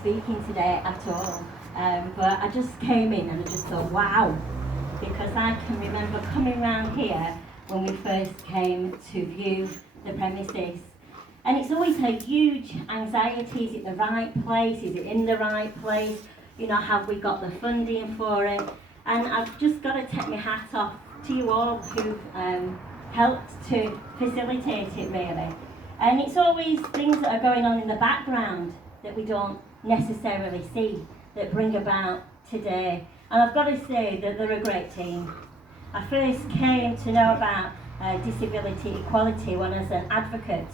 speaking today at all, but I just came in and I just thought, wow, because I can remember coming round here when we first came to view the premises, and it's always had huge anxiety. Is it the right place? Is it in the right place? You know, have we got the funding for it? And I've just got to take my hat off to you all who've helped to facilitate it, really. And it's always things that are going on in the background that we don't necessarily see that bring about today. And I've got to say that they're a great team. I first came to know about disability equality when I was an advocate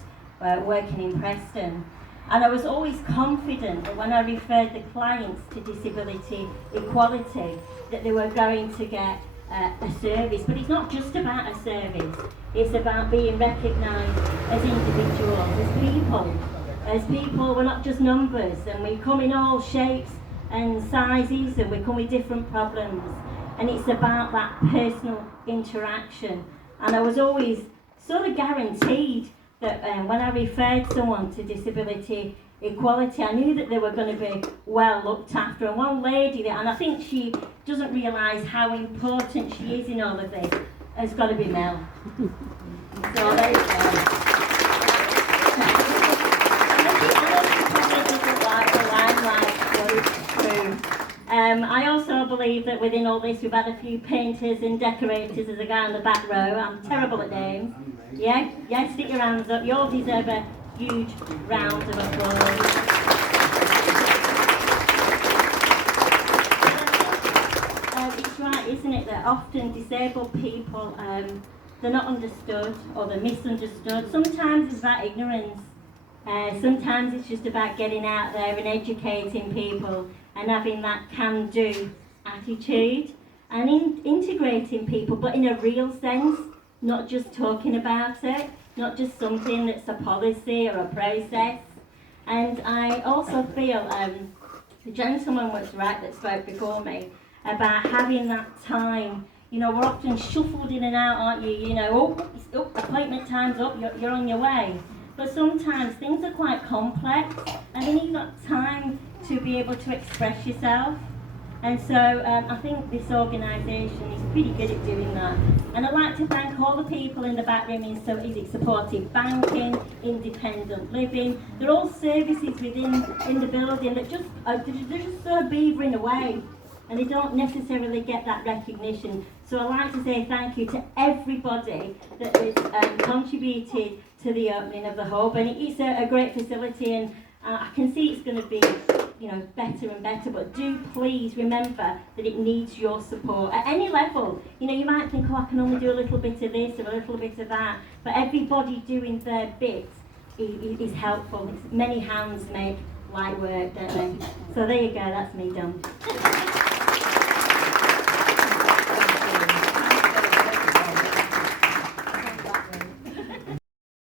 working in Preston. And I was always confident that when I referred the clients to disability equality, that they were going to get a service. But it's not just about a service. It's about being recognised as individuals, as people. We're not just numbers, and we come in all shapes and sizes, and we come with different problems. And it's about that personal interaction. And I was always sort of guaranteed that when I referred someone to disability equality, I knew that they were going to be well looked after. And one lady, and I think she doesn't realise how important she is in all of this, has got to be Mel. So there you go. I also believe that within all this we've had a few painters and decorators. There's a guy on the back row. I'm terrible at names. Yeah, stick your hands up. You all deserve a huge round of applause. It's right, isn't it, that often disabled people, they're not understood or they're misunderstood. Sometimes it's about ignorance. Sometimes it's just about getting out there and educating people and having that can-do attitude and integrating people, but in a real sense, not just talking about it, not just something that's a policy or a process. And I also feel the gentleman was right that spoke before me about having that time. You know, we're often shuffled in and out, aren't you? You know, appointment time's up, you're on your way. But sometimes things are quite complex and you need that time to be able to express yourself. And so I think this organisation is pretty good at doing that. And I'd like to thank all the people in the back room in supportive banking, independent living. They're all services within the building that they're just sort of beavering away, and they don't necessarily get that recognition. So I'd like to say thank you to everybody that has contributed to the opening of the hub. And it's a great facility, and I can see it's going to be, you know, better and better, but do please remember that it needs your support at any level. You know, you might think, oh, I can only do a little bit of this or a little bit of that, but everybody doing their bit is helpful. Many hands make light work, don't they? So there you go, that's me done.